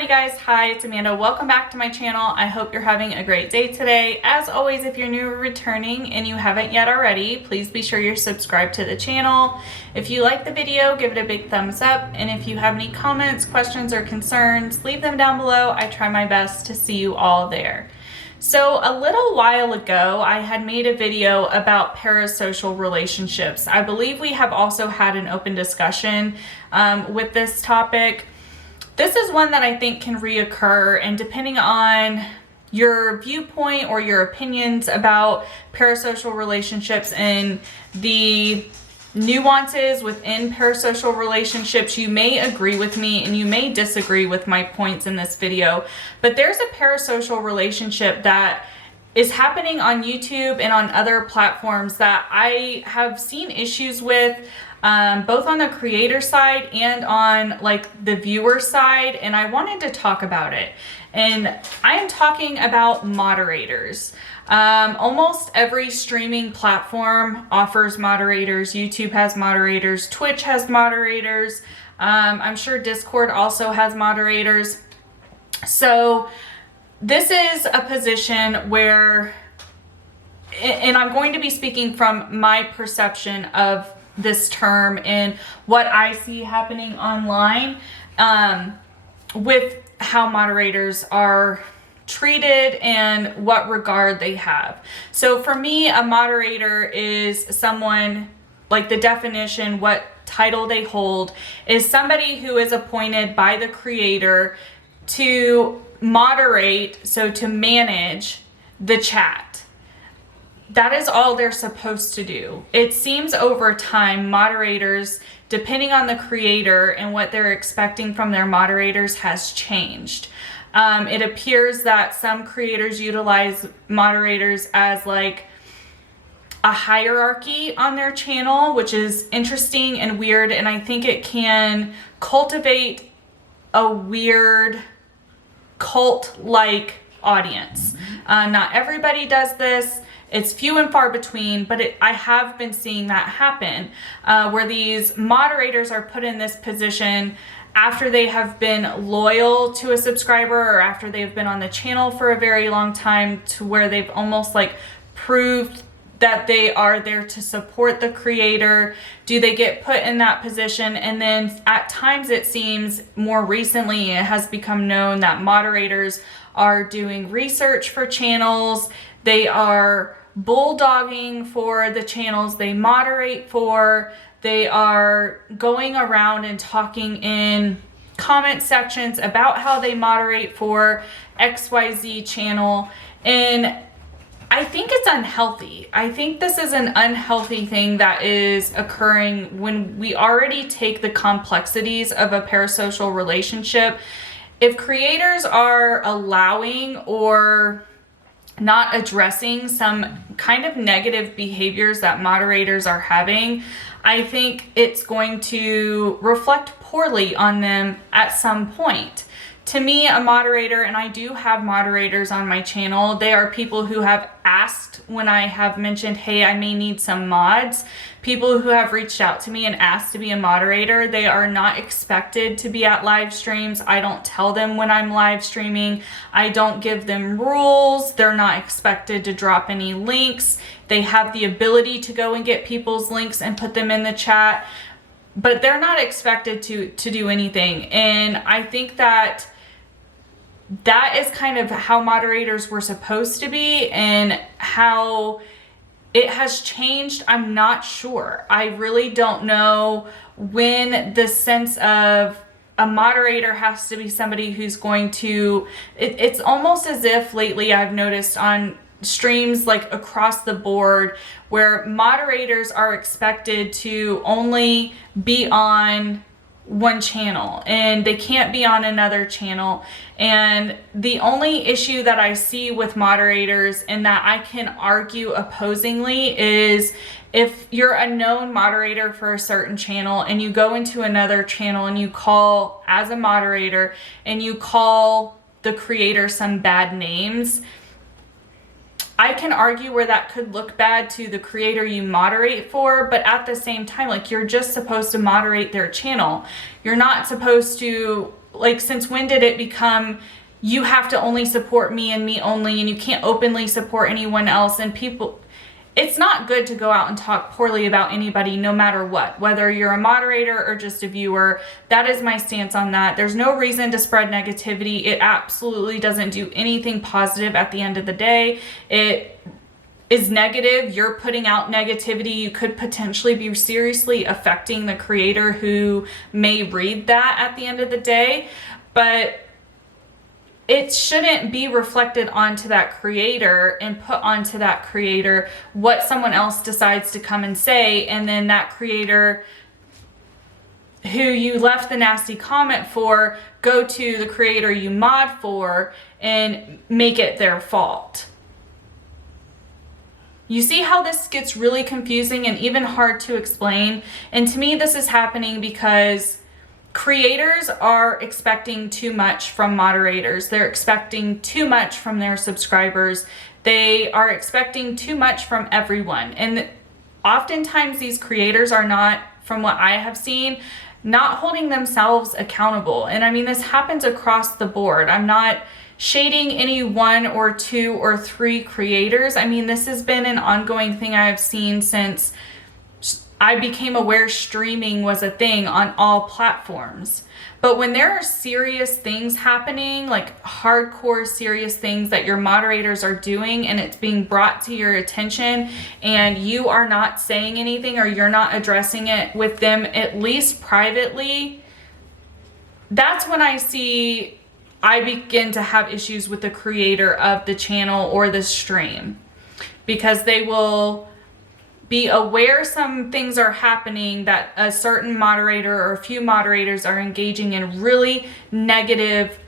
Alrighty guys, hi, it's Amanda. Welcome back to my channel. I hope you're having a great day today. As always, if you're new or returning and you haven't yet already, please be sure you're subscribed to the channel. If you like the video, give it a big thumbs up. And if you have any comments, questions, or concerns, leave them down below. I try my best to see you all there. So a little while ago, I had made a video about parasocial relationships. I believe we have also had an open discussion with this topic. This is one that I think can reoccur, and depending on your viewpoint or your opinions about parasocial relationships and the nuances within parasocial relationships, you may agree with me and you may disagree with my points in this video. But there's a parasocial relationship that is happening on YouTube and on other platforms that I have seen issues with, both on the creator side and on like the viewer side, and I wanted to talk about it. And I am talking about moderators. Almost every streaming platform offers moderators. YouTube has moderators, Twitch has moderators. I'm sure Discord also has moderators. So this is a position where, and I'm going to be speaking from my perception of this term and what I see happening online with how moderators are treated and what regard they have. So for me, a moderator is someone, like the definition, what title they hold, is somebody who is appointed by the creator to moderate, so to manage the chat. That is all they're supposed to do. It seems over time, moderators, depending on the creator and what they're expecting from their moderators, has changed. It appears that some creators utilize moderators as like a hierarchy on their channel, which is interesting and weird, and I think it can cultivate a weird cult-like audience. Not everybody does this. It's few and far between, but I have been seeing that happen, where these moderators are put in this position after they have been loyal to a subscriber or after they've been on the channel for a very long time, to where they've almost like proved that they are there to support the creator. Do they get put in that position? And then at times, it seems more recently, it has become known that moderators are doing research for channels. They are bulldogging for the channels they moderate for. They are going around and talking in comment sections about how they moderate for XYZ channel. And I think it's unhealthy. I think this is an unhealthy thing that is occurring when we already take the complexities of a parasocial relationship. If creators are allowing or not addressing some kind of negative behaviors that moderators are having, I think it's going to reflect poorly on them at some point. To me, a moderator, and I do have moderators on my channel, they are people who have asked when I have mentioned, hey, I may need some mods. People who have reached out to me and asked to be a moderator. They are not expected to be at live streams. I don't tell them when I'm live streaming. I don't give them rules. They're not expected to drop any links. They have the ability to go and get people's links and put them in the chat, but they're not expected to do anything. And I think that is kind of how moderators were supposed to be, and how it has changed, I'm not sure. I really don't know when the sense of a moderator has to be somebody who's going to, it's almost as if lately I've noticed on streams like across the board where moderators are expected to only be on one channel and they can't be on another channel. And the only issue that I see with moderators, and that I can argue opposingly, is if you're a known moderator for a certain channel and you go into another channel and you call as a moderator and you call the creator some bad names, I can argue where that could look bad to the creator you moderate for, but at the same time, like, you're just supposed to moderate their channel. You're not supposed to like, since when did it become you have to only support me and me only, and you can't openly support anyone else? And people, it's not good to go out and talk poorly about anybody, no matter what, whether you're a moderator or just a viewer. That is my stance on that. There's no reason to spread negativity. It absolutely doesn't do anything positive at the end of the day. It is negative. You're putting out negativity. You could potentially be seriously affecting the creator who may read that at the end of the day. But it shouldn't be reflected onto that creator and put onto that creator what someone else decides to come and say, and then that creator who you left the nasty comment for go to the creator you mod for and make it their fault. You see how this gets really confusing and even hard to explain? And to me, this is happening because creators are expecting too much from moderators. They're expecting too much from their subscribers. They are expecting too much from everyone. And oftentimes these creators are not, from what I have seen, not holding themselves accountable. And I mean, this happens across the board. I'm not shading any one or two or three creators. I mean, this has been an ongoing thing I've seen since I became aware streaming was a thing on all platforms. But when there are serious things happening, like hardcore serious things that your moderators are doing, and it's being brought to your attention and you are not saying anything, or you're not addressing it with them, at least privately, that's when I begin to have issues with the creator of the channel or the stream, because they will be aware some things are happening, that a certain moderator or a few moderators are engaging in really negative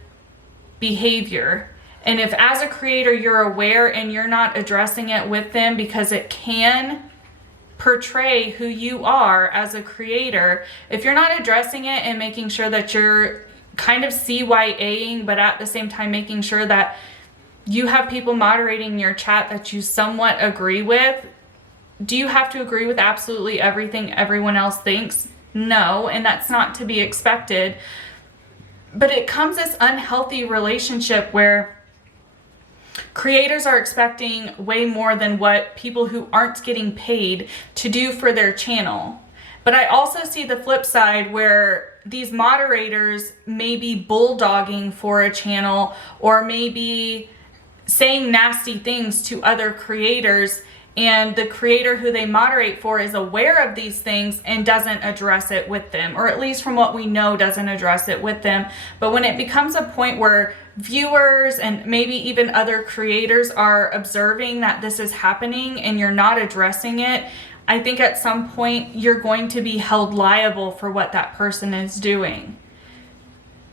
behavior. And if as a creator you're aware and you're not addressing it with them, because it can portray who you are as a creator, if you're not addressing it and making sure that you're kind of CYAing, but at the same time making sure that you have people moderating your chat that you somewhat agree with. Do you have to agree with absolutely everything everyone else thinks? No, and that's not to be expected. But it comes this unhealthy relationship where creators are expecting way more than what people who aren't getting paid to do for their channel. But I also see the flip side where these moderators may be bulldogging for a channel, or maybe saying nasty things to other creators, and the creator who they moderate for is aware of these things and doesn't address it with them, or at least from what we know, doesn't address it with them. But when it becomes a point where viewers and maybe even other creators are observing that this is happening and you're not addressing it, I think at some point you're going to be held liable for what that person is doing.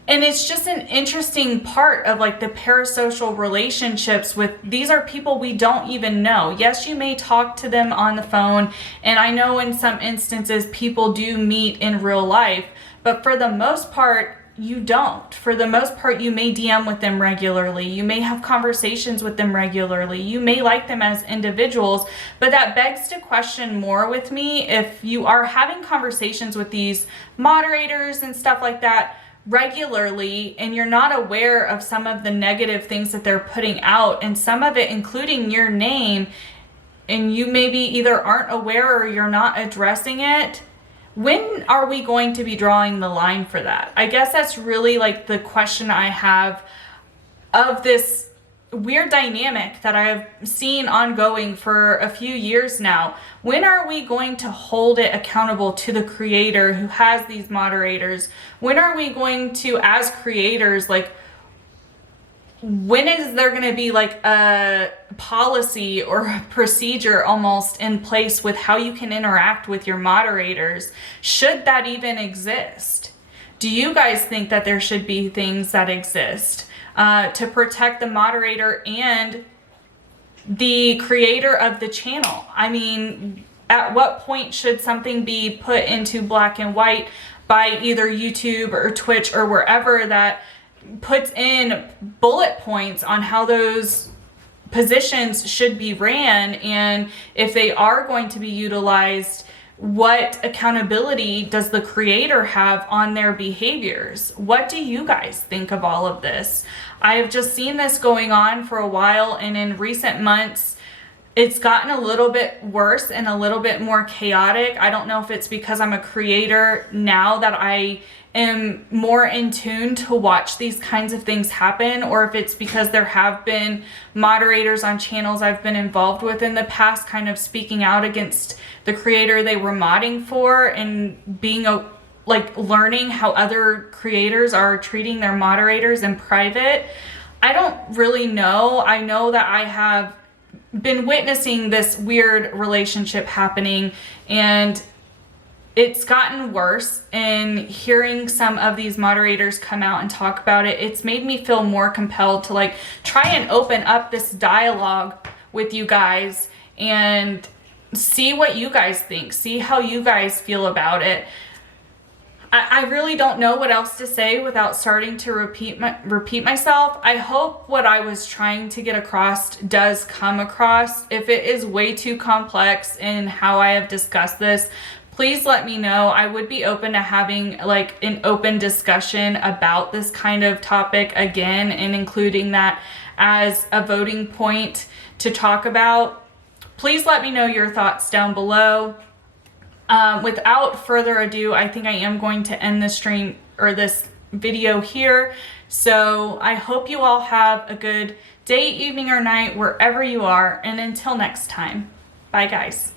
And it's just an interesting part of like the parasocial relationships with, these are people we don't even know. Yes, you may talk to them on the phone, and I know in some instances people do meet in real life, but for the most part, you don't. For the most part, you may DM with them regularly. You may have conversations with them regularly. You may like them as individuals, but that begs to question more with me. If you are having conversations with these moderators and stuff like that regularly, and you're not aware of some of the negative things that they're putting out, and some of it including your name, and you maybe either aren't aware or you're not addressing it, when are we going to be drawing the line for that? I guess that's really like the question I have of this weird dynamic that I've seen ongoing for a few years now. When are we going to hold it accountable to the creator who has these moderators? When are we going to, as creators, like, when is there going to be like a policy or a procedure almost in place with how you can interact with your moderators? Should that even exist? Do you guys think that there should be things that exist to protect the moderator and the creator of the channel? I mean, at what point should something be put into black and white by either YouTube or Twitch or wherever that puts in bullet points on how those positions should be ran, and if they are going to be utilized, what accountability does the creator have on their behaviors? What do you guys think of all of this? I have just seen this going on for a while, and in recent months, it's gotten a little bit worse and a little bit more chaotic. I don't know if it's because I'm a creator now that I am more in tune to watch these kinds of things happen, or if it's because there have been moderators on channels I've been involved with in the past kind of speaking out against the creator they were modding for, and being learning how other creators are treating their moderators in private. I don't really know. I know that I have been witnessing this weird relationship happening, and it's gotten worse. And hearing some of these moderators come out and talk about it, it's made me feel more compelled to try and open up this dialogue with you guys and see what you guys think, see how you guys feel about it. I really don't know what else to say without starting to repeat myself. I hope what I was trying to get across does come across. If it is way too complex in how I have discussed this, please let me know. I would be open to having an open discussion about this kind of topic again, and including that as a voting point to talk about. Please let me know your thoughts down below. Without further ado, I think I am going to end this stream or this video here. So I hope you all have a good day, evening, or night, wherever you are. And until next time, bye guys.